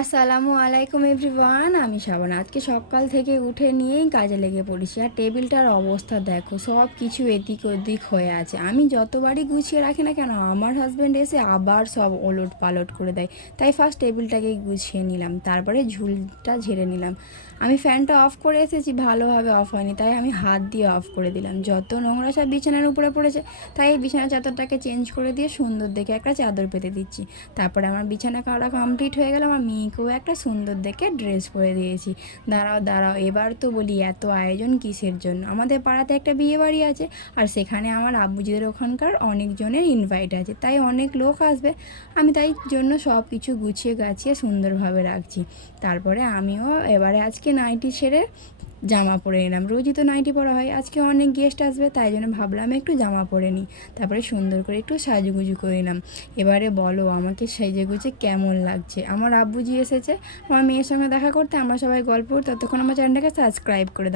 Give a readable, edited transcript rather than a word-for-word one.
আসসালামু আলাইকুম এভরিওয়ান, আমি শাবানা। আজকে সকাল থেকে উঠে নিয়েই কাজে লেগে পড়েছি। আর টেবিলটার অবস্থা দেখো, সব কিছু এদিক ওদিক হয়ে আছে। আমি যতবারই গুছিয়ে রাখি না কেন, আমার হাজব্যান্ড এসে আবার সব ওলট পালট করে দেয়। তাই ফার্স্ট টেবিলটাকে গুছিয়ে নিলাম, তারপরে ঝুলটা ঝেড়ে নিলাম। আমি ফ্যানটা অফ করে এসেছি, ভালোভাবে অফ হয়নি, তাই আমি হাত দিয়ে অফ করে দিলাম। যত নোংরা সব বিছানার উপরে পড়েছে, তাই এই বিছানার চাদরটাকে চেঞ্জ করে দিয়ে সুন্দর দেখে একটা চাদর পেতে দিচ্ছি। তারপরে আমার বিছানা কাটা কমপ্লিট হয়ে গেল। আমার মেয়েকেও একটা সুন্দর দেখে ড্রেস পরে দিয়েছি। দাঁড়াও দাঁড়াও, এবার তো বলি এত আয়োজন কিসের জন্য? আমাদের পাড়াতে একটা বিয়ে বাড়ি আছে, আর সেখানে আমার আব্বুজিদের ওখানকার অনেকজনের ইনভাইট আছে, তাই অনেক লোক আসবে। আমি তাই জন্য সব কিছু গুছিয়ে গাছিয়ে সুন্দরভাবে রাখছি। তারপরে আমিও এবারে আজকে নাইটি ছেড়ে জামা পরে নিলাম। রোজই তো নাইটি পরা হয়, আজকে অনেক গেস্ট আসবে, তাই জন্য ভাবলাম একটু জামা পরে নিই। তারপরে সুন্দর করে একটু সাজুগুজু করে নিলাম। এবারে বলো আমাকে সেজেগুজে কেমন লাগছে? আমার আব্বুজি এসেছে আমার মেয়ের সঙ্গে দেখা করতে, আমরা সবাই গল্প করতে। ততক্ষণ আমার চ্যানেলটাকে সাবস্ক্রাইব করে দাও।